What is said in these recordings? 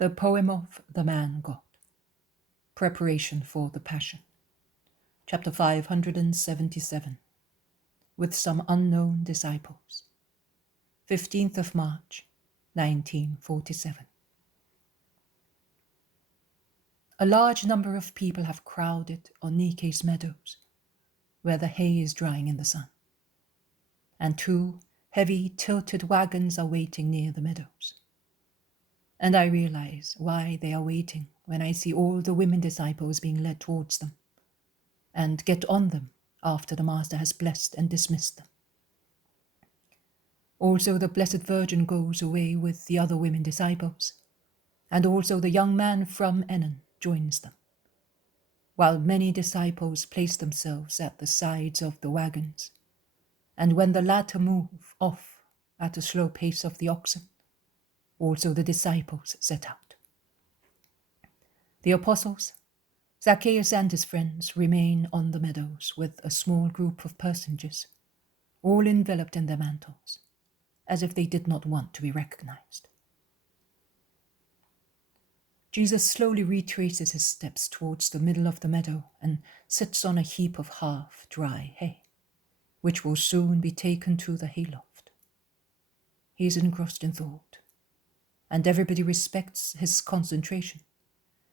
The Poem of the Man God. Preparation for the Passion. Chapter 577. With some unknown disciples. 15th of March, 1947. A large number of people have crowded on Nike's meadows, where the hay is drying in the sun, and 2 heavy tilted wagons are waiting near the meadows. And I realize why they are waiting when I see all the women disciples being led towards them, and get on them after the Master has blessed and dismissed them. Also the Blessed Virgin goes away with the other women disciples, and also the young man from Enon joins them, while many disciples place themselves at the sides of the wagons, and when the latter move off at the slow pace of the oxen, also the disciples set out. The apostles, Zacchaeus and his friends, remain on the meadows with a small group of personages, all enveloped in their mantles, as if they did not want to be recognized. Jesus slowly retraces his steps towards the middle of the meadow and sits on a heap of half-dry hay, which will soon be taken to the hayloft. He is engrossed in thought, and everybody respects his concentration,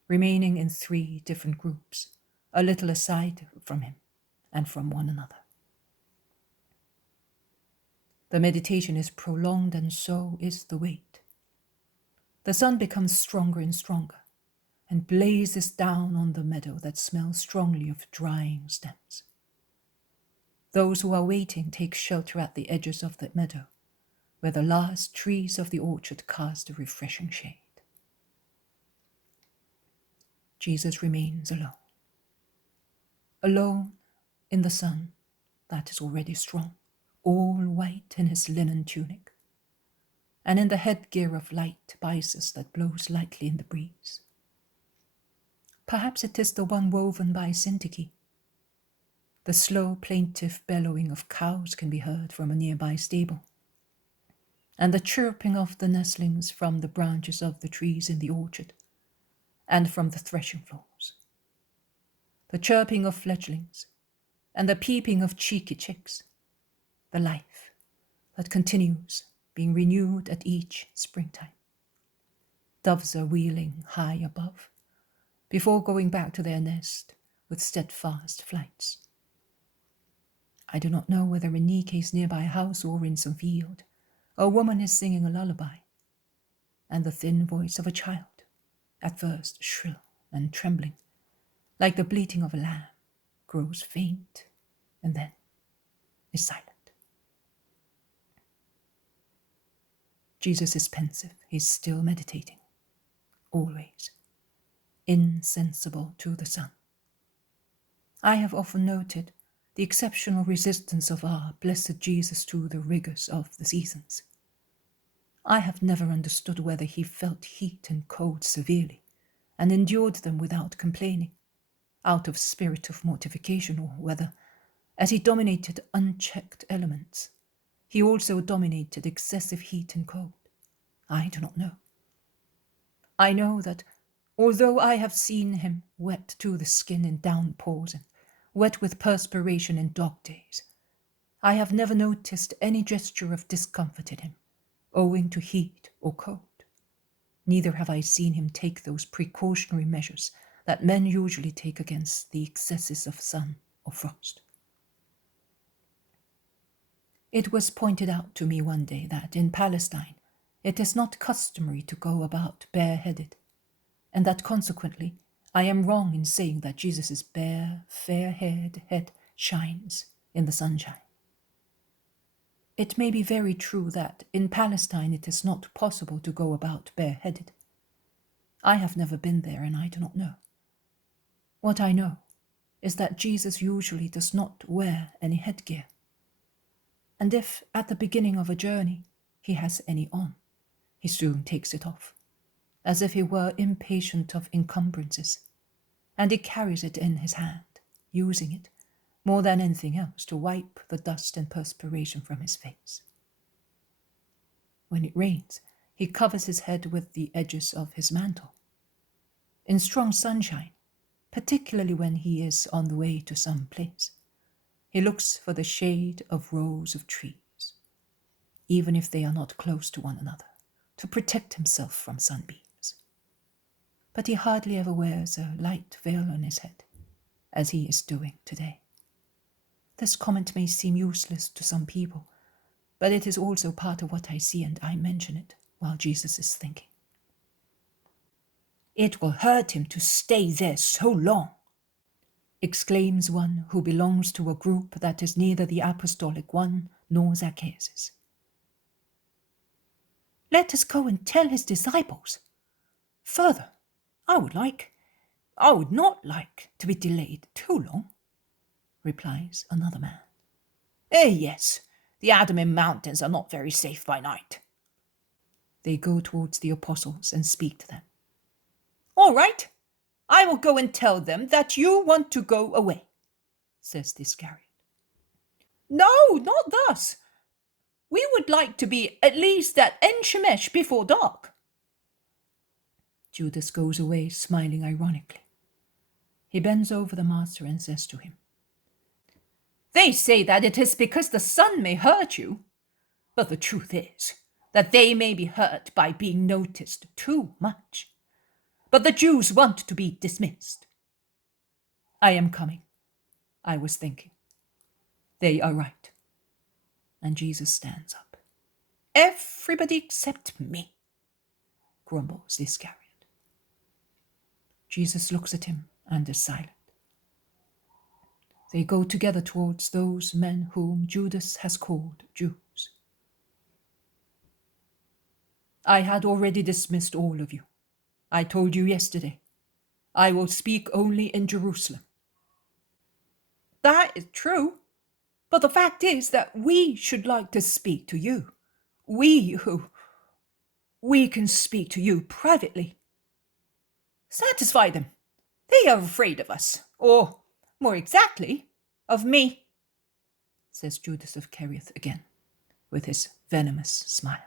remaining in 3 different groups, a little aside from him and from one another. The meditation is prolonged, and so is the wait. The sun becomes stronger and stronger, and blazes down on the meadow that smells strongly of drying stems. Those who are waiting take shelter at the edges of the meadow, where the last trees of the orchard cast a refreshing shade. Jesus remains alone. Alone in the sun that is already strong, all white in his linen tunic, and in the headgear of light byssus that blows lightly in the breeze. Perhaps it is the one woven by Syntyche. The slow, plaintive bellowing of cows can be heard from a nearby stable, and the chirping of the nestlings from the branches of the trees in the orchard, and from the threshing floors. The chirping of fledglings, and the peeping of cheeky chicks, the life that continues, being renewed at each springtime. Doves are wheeling high above, before going back to their nest with steadfast flights. I do not know whether in Nike's nearby house or in some field, a woman is singing a lullaby, and the thin voice of a child, at first shrill and trembling, like the bleating of a lamb, grows faint and then is silent. Jesus is pensive, he is still meditating, always, insensible to the sun. I have often noted the exceptional resistance of our blessed Jesus to the rigors of the seasons. I have never understood whether he felt heat and cold severely, and endured them without complaining, out of spirit of mortification, or whether, as he dominated unchecked elements, he also dominated excessive heat and cold. I do not know. I know that, although I have seen him wet to the skin in downpours and wet with perspiration in dog days, I have never noticed any gesture of discomfort in him, owing to heat or cold. Neither have I seen him take those precautionary measures that men usually take against the excesses of sun or frost. It was pointed out to me one day that in Palestine it is not customary to go about bareheaded, and that consequently I am wrong in saying that Jesus' bare, fair-haired head shines in the sunshine. It may be very true that in Palestine it is not possible to go about bareheaded. I have never been there, and I do not know. What I know is that Jesus usually does not wear any headgear, and if at the beginning of a journey he has any on, he soon takes it off, as if he were impatient of encumbrances, and he carries it in his hand, using it, more than anything else, to wipe the dust and perspiration from his face. When it rains, He covers his head with the edges of his mantle. In strong sunshine, particularly when he is on the way to some place, he looks for the shade of rows of trees, even if they are not close to one another, to protect himself from sunbeams. But he hardly ever wears a light veil on his head, as he is doing today. This comment may seem useless to some people, but it is also part of what I see, and I mention it while Jesus is thinking. "It will hurt him to stay there so long," exclaims one who belongs to a group that is neither the apostolic one nor Zacchaeus'. "Let us go and tell his disciples. Further, I would not like to be delayed too long," replies another man. Yes, the Adamim Mountains are not very safe by night." They go towards the apostles and speak to them. "All right, I will go and tell them that you want to go away," says the Iscariot. "No, not thus. We would like to be at least at En-Shemesh before dark." Judas goes away, smiling ironically. He bends over the master and says to him, "They say that it is because the sun may hurt you, but the truth is that they may be hurt by being noticed too much. But the Jews want to be dismissed. I am coming, I was thinking. They are right." And Jesus stands up. "Everybody except me," grumbles the Iscariot. Jesus looks at him and is silent. They go together towards those men whom Judas has called Jews. "I had already dismissed all of you. I told you yesterday, I will speak only in Jerusalem." "That is true, but the fact is that we should like to speak to you. We can speak to you privately. Satisfy them. They are afraid of us, or, more exactly, of me," says Judas of Kerioth again, with his venomous smile.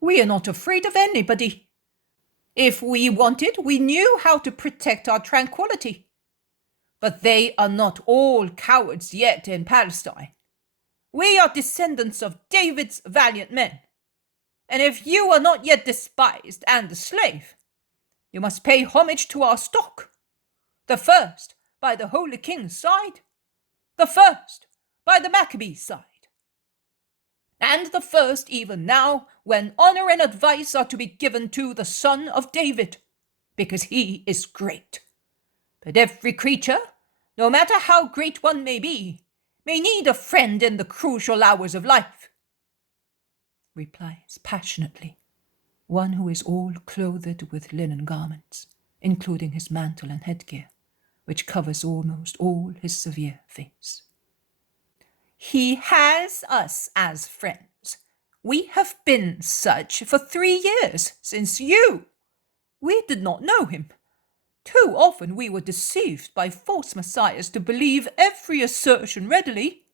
"We are not afraid of anybody. If we wanted, we knew how to protect our tranquility. But they are not all cowards yet in Palestine. We are descendants of David's valiant men. And if you are not yet despised and a slave, you must pay homage to our stock. The first by the Holy King's side, the first by the Maccabees' side, and the first even now when honor and advice are to be given to the son of David, because he is great. But every creature, no matter how great one may be, may need a friend in the crucial hours of life," replies passionately one who is all clothed with linen garments, including his mantle and headgear, which covers almost all his severe face. "He has us as friends. We have been such for 3 years, since we did not know him. Too often we were deceived by false messiahs to believe every assertion readily.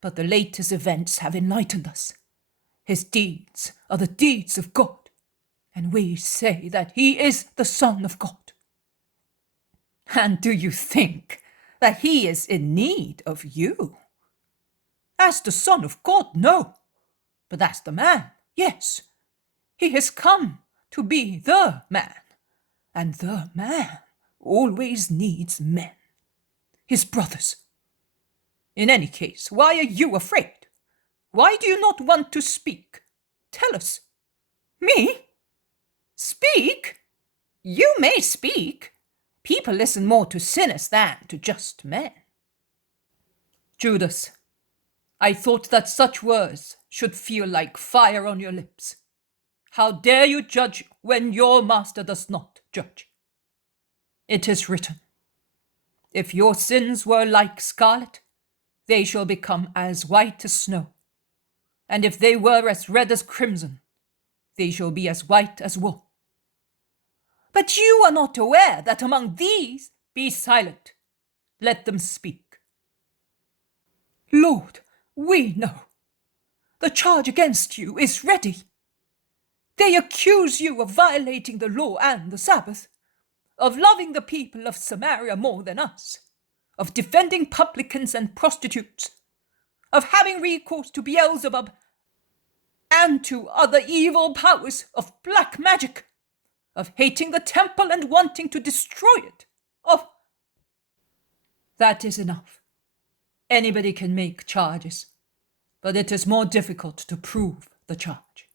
But the latest events have enlightened us. His deeds are the deeds of God, and we say that he is the Son of God. And do you think that he is in need of you? As the Son of God, no. But as the man, yes. He has come to be the man. And the man always needs men, his brothers. In any case, why are you afraid? Why do you not want to speak? Tell us." "Me? Speak? You may speak. People listen more to sinners than to just men." "Judas, I thought that such words should feel like fire on your lips. How dare you judge when your master does not judge? It is written, 'If your sins were like scarlet, they shall become as white as snow. And if they were as red as crimson, they shall be as white as wool.' But you are not aware that among these, be silent, let them speak." "Lord, we know." The charge against you is ready. They accuse you of violating the law and the Sabbath, of loving the people of Samaria more than us, of defending publicans and prostitutes, of having recourse to Beelzebub and to other evil powers, of black magic, of hating the temple and wanting to destroy it, of... That is enough. Anybody can make charges, but it is more difficult to prove the charge.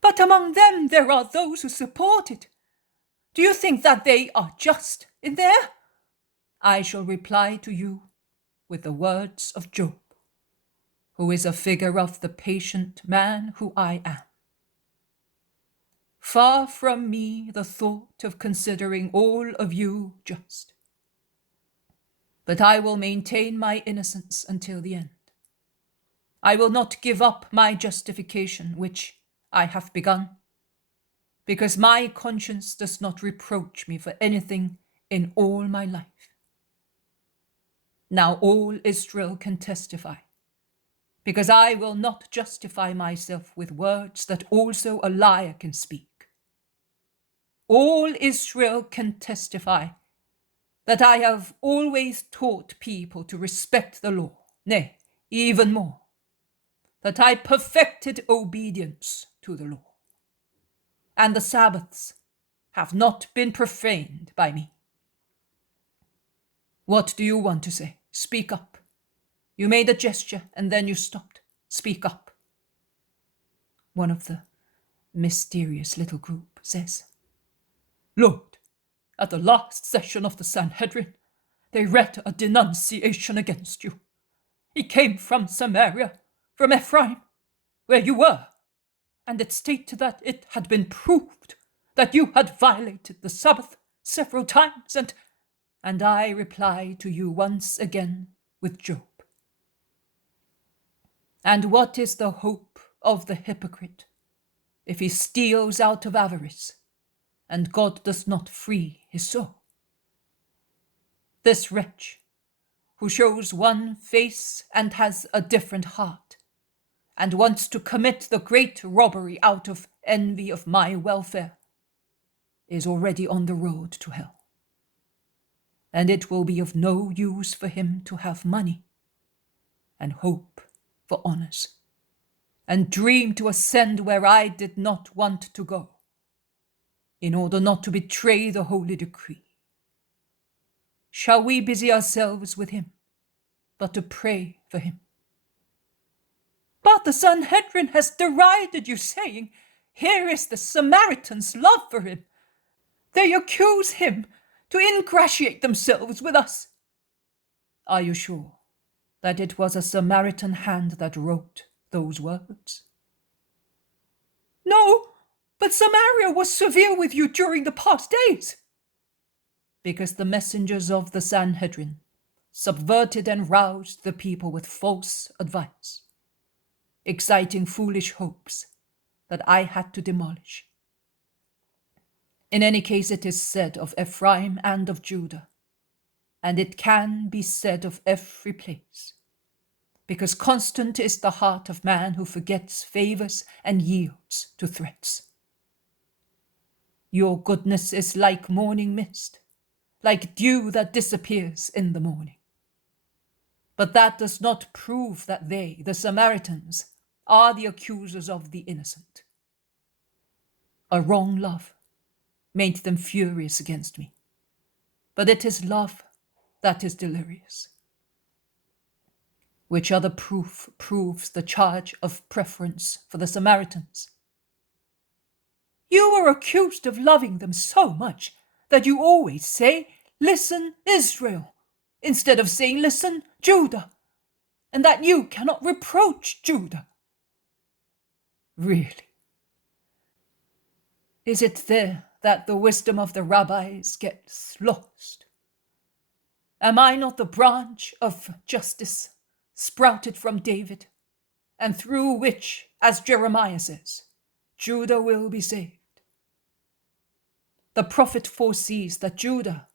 But among them there are those who support it. Do you think that they are just in there? I shall reply to you with the words of Job, who is a figure of the patient man who I am. Far from me the thought of considering all of you just, but I will maintain my innocence until the end. I will not give up my justification, which I have begun, because my conscience does not reproach me for anything in all my life. Now all Israel can testify, because I will not justify myself with words that also a liar can speak. All Israel can testify that I have always taught people to respect the law, nay, even more, that I perfected obedience to the law, and the Sabbaths have not been profaned by me. What do you want to say? Speak up. You made a gesture and then you stopped. Speak up. One of the mysterious little group says, Lord, at the last session of the Sanhedrin, they read a denunciation against you. He came from Samaria, from Ephraim, where you were, and it stated that it had been proved that you had violated the Sabbath several times, and I reply to you once again with Job. And what is the hope of the hypocrite if he steals out of avarice, and God does not free his soul? This wretch, who shows one face and has a different heart, and wants to commit the great robbery out of envy of my welfare, is already on the road to hell. And it will be of no use for him to have money, and hope for honors, and dream to ascend where I did not want to go, in order not to betray the holy decree. Shall we busy ourselves with him, but to pray for him? But the Sanhedrin has derided you, saying, Here is the Samaritan's love for him. They accuse him to ingratiate themselves with us. Are you sure that it was a Samaritan hand that wrote those words? No, but Samaria was severe with you during the past days. Because the messengers of the Sanhedrin subverted and roused the people with false advice, exciting foolish hopes that I had to demolish. In any case, it is said of Ephraim and of Judah, and it can be said of every place, because constant is the heart of man who forgets favors and yields to threats. Your goodness is like morning mist, like dew that disappears in the morning. But that does not prove that they, the Samaritans, are the accusers of the innocent. A wrong love made them furious against me, but it is love that is delirious. Which other proof proves the charge of preference for the Samaritans? You are accused of loving them so much that you always say, Listen, Israel, instead of saying, Listen, Judah, and that you cannot reproach Judah. Really? Is it there that the wisdom of the rabbis gets lost? Am I not the branch of justice sprouted from David, and through which, as Jeremiah says, Judah will be saved? The prophet foresees that Judah,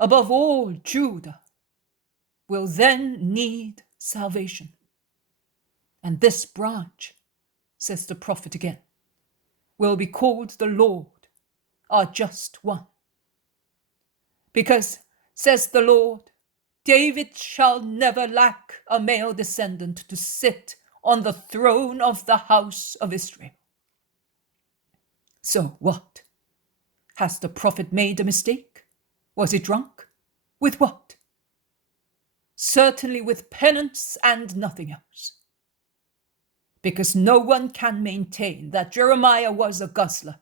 above all Judah, will then need salvation. And this branch, says the prophet again, will be called the Lord, our just one. Because, says the Lord, David shall never lack a male descendant to sit on the throne of the house of Israel. So what? Has the prophet made a mistake? Was he drunk? With what? Certainly with penance and nothing else. Because no one can maintain that Jeremiah was a guzzler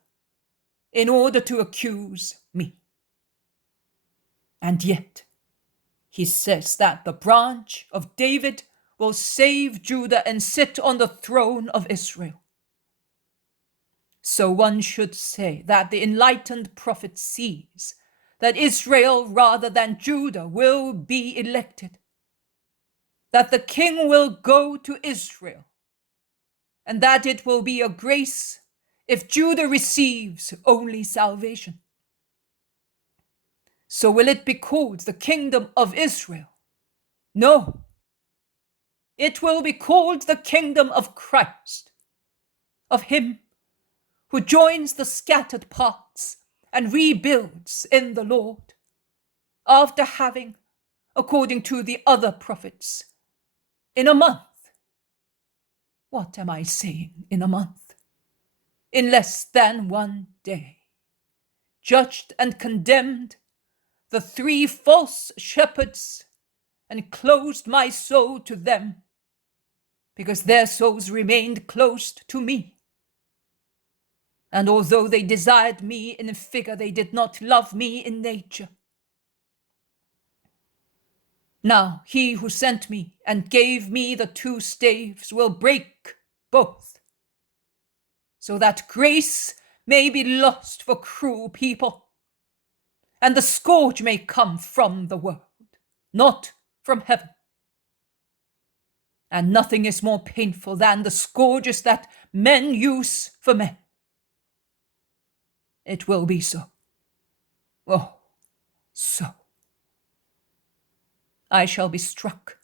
in order to accuse me. And yet, he says that the branch of David will save Judah and sit on the throne of Israel. So one should say that the enlightened prophet sees that Israel rather than Judah will be elected, that the king will go to Israel, and that it will be a grace if Judah receives only salvation. So will it be called the kingdom of Israel? No. It will be called the kingdom of Christ, of him who joins the scattered parts and rebuilds in the Lord, after having, according to the other prophets, in a month. What am I saying, in a month? In less than 1 day, judged and condemned the 3 false shepherds, and closed my soul to them, because their souls remained closed to me. And although they desired me in figure, they did not love me in nature. Now he who sent me and gave me the 2 staves will break both, so that grace may be lost for cruel people, and the scourge may come from the world, not from heaven. And nothing is more painful than the scourges that men use for men. It will be so. Oh, so. I shall be struck,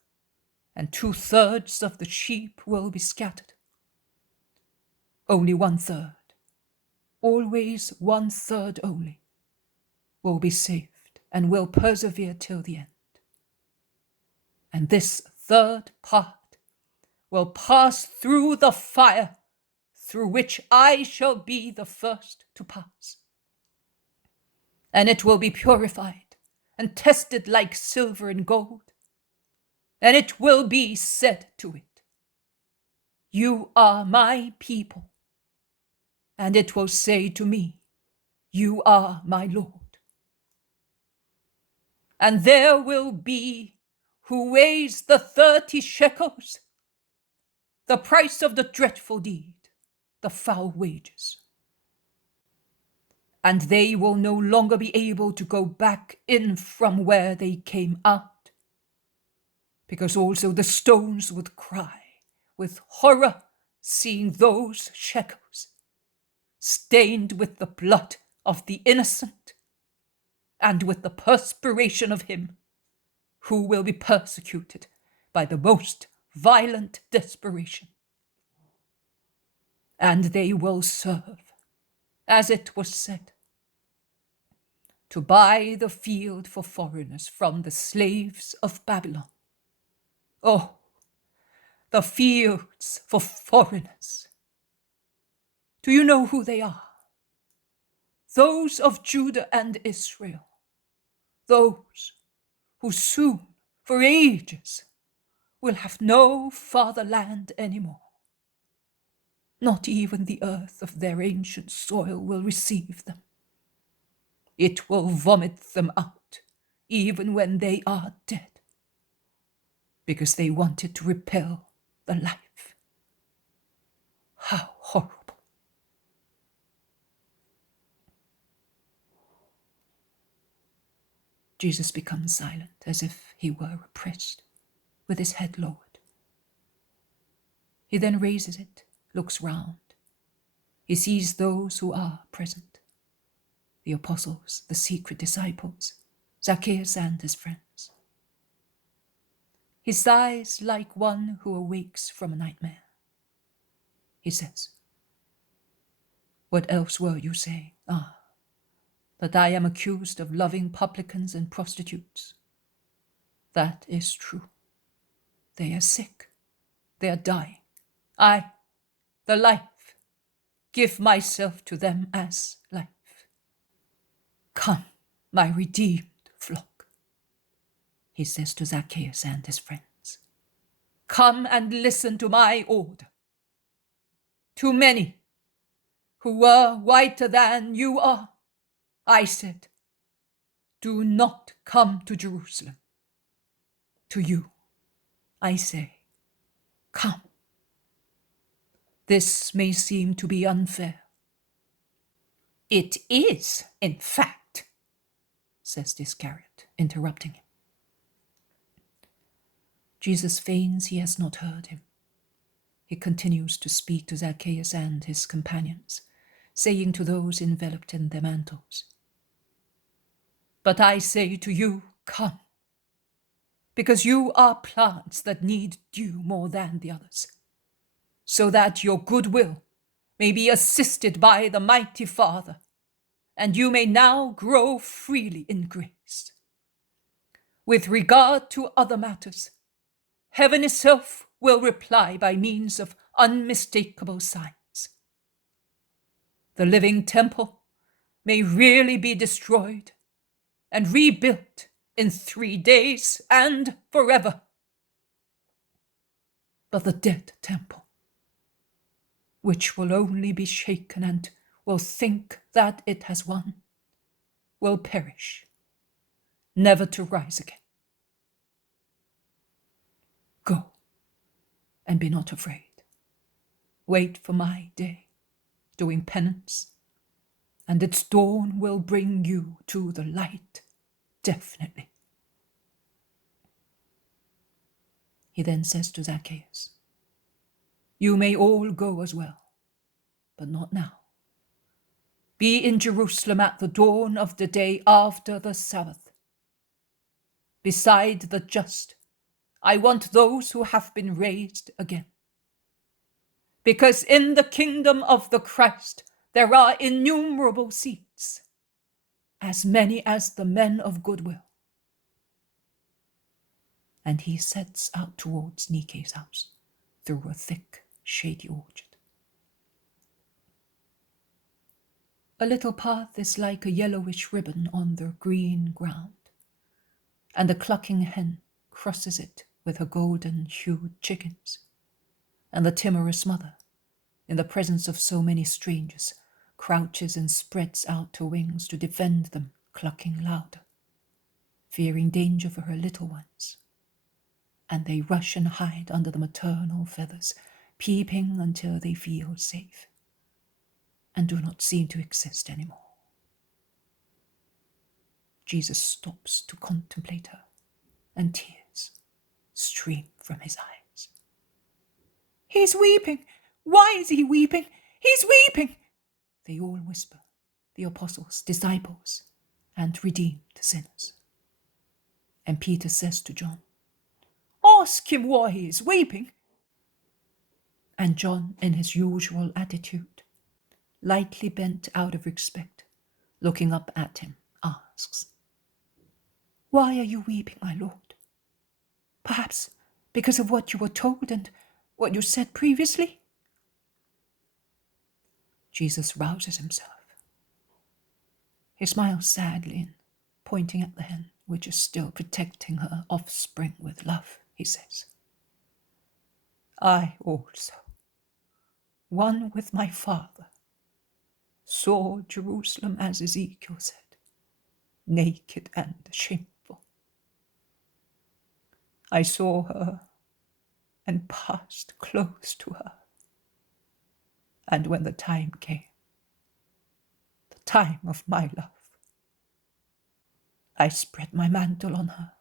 and 2/3 of the sheep will be scattered. Only 1/3, always 1/3 only, will be saved and will persevere till the end. And this 1/3 part will pass through the fire through which I shall be the first to pass. And it will be purified and tested like silver and gold. And it will be said to it, you are my people. And it will say to me, you are my Lord. And there will be who weighs the 30 shekels, the price of the dreadful deed, the foul wages. And they will no longer be able to go back in from where they came out, because also the stones would cry with horror, seeing those shekels stained with the blood of the innocent and with the perspiration of him who will be persecuted by the most violent desperation. And they will serve, as it was said, to buy the field for foreigners from the slaves of Babylon. Oh, the fields for foreigners. Do you know who they are? Those of Judah and Israel. Those who soon, for ages, will have no fatherland anymore. Not even the earth of their ancient soil will receive them. It will vomit them out, even when they are dead, because they wanted to repel the life. How horrible. Jesus becomes silent, as if he were oppressed, with his head lowered. He then raises it, looks round. He sees those who are present, the apostles, the secret disciples, Zacchaeus and his friends. He sighs like one who awakes from a nightmare. he says. What else were you saying? Ah, that I am accused of loving publicans and prostitutes. That is true. They are sick. They are dying. I, the life, give myself to them as life. Come, my redeemed flock, he says to Zacchaeus and his friends. Come and listen to my order. To many who were whiter than you are, I said, do not come to Jerusalem. To you, I say, come. This may seem to be unfair. It is, in fact, says the Iscariot, interrupting him. Jesus feigns he has not heard him. He continues to speak to Zacchaeus and his companions, saying to those enveloped in their mantles, but I say to you, come, because you are plants that need dew more than the others, so that your goodwill may be assisted by the mighty Father, and you may now grow freely in grace. With regard to other matters, heaven itself will reply by means of unmistakable signs. The living temple may really be destroyed and rebuilt in 3 days and forever. But the dead temple, which will only be shaken and will think that it has won, will perish, never to rise again. Go, and be not afraid. Wait for my day, doing penance, and its dawn will bring you to the light, definitely. He then says to Zacchaeus, you may all go as well, but not now. Be in Jerusalem at the dawn of the day after the Sabbath. Beside the just, I want those who have been raised again. Because in the kingdom of the Christ there are innumerable seats, as many as the men of goodwill. And he sets out towards Nike's house through a thick, shady orchard. A little path is like a yellowish ribbon on the green ground, and a clucking hen crosses it with her golden-hued chickens, and the timorous mother, in the presence of so many strangers, crouches and spreads out her wings to defend them, clucking louder, fearing danger for her little ones. And they rush and hide under the maternal feathers, peeping until they feel safe, and do not seem to exist anymore. Jesus stops to contemplate her, and tears stream from his eyes. He's weeping! Why is he weeping? He's weeping! They all whisper, the apostles, disciples, and redeemed sinners. And Peter says to John, ask him why he is weeping. And John, in his usual attitude, lightly bent out of respect, looking up at him, asks, why are you weeping, my Lord? Perhaps because of what you were told and what you said previously? Jesus rouses himself. He smiles sadly and, pointing at the hen, which is still protecting her offspring with love, he says, I also, one with my Father, saw Jerusalem as Ezekiel said, naked and shameful. I saw her and passed close to her. And when the time came, the time of my love, I spread my mantle on her,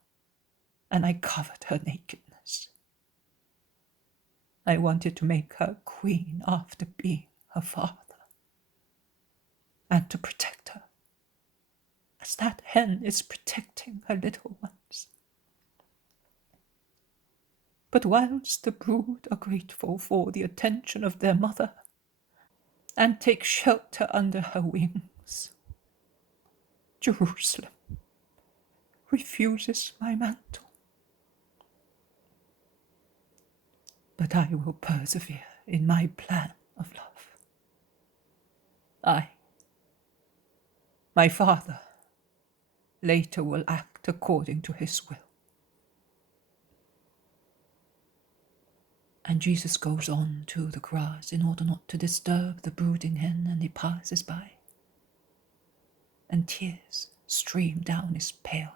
and I covered her nakedness. I wanted to make her queen after being her father, and to protect her, as that hen is protecting her little ones. But whilst the brood are grateful for the attention of their mother, and take shelter under her wings, Jerusalem refuses my mantle. But I will persevere in my plan of love. I, my Father, later will act according to his will. And Jesus goes on to the grass in order not to disturb the brooding hen, and he passes by. And tears stream down his pale,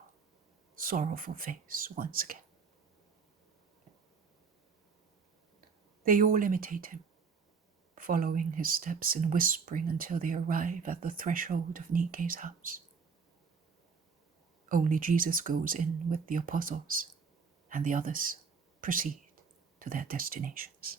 sorrowful face once again. They all imitate him, following his steps and whispering until they arrive at the threshold of Nike's house. Only Jesus goes in with the apostles, and the others proceed to their destinations.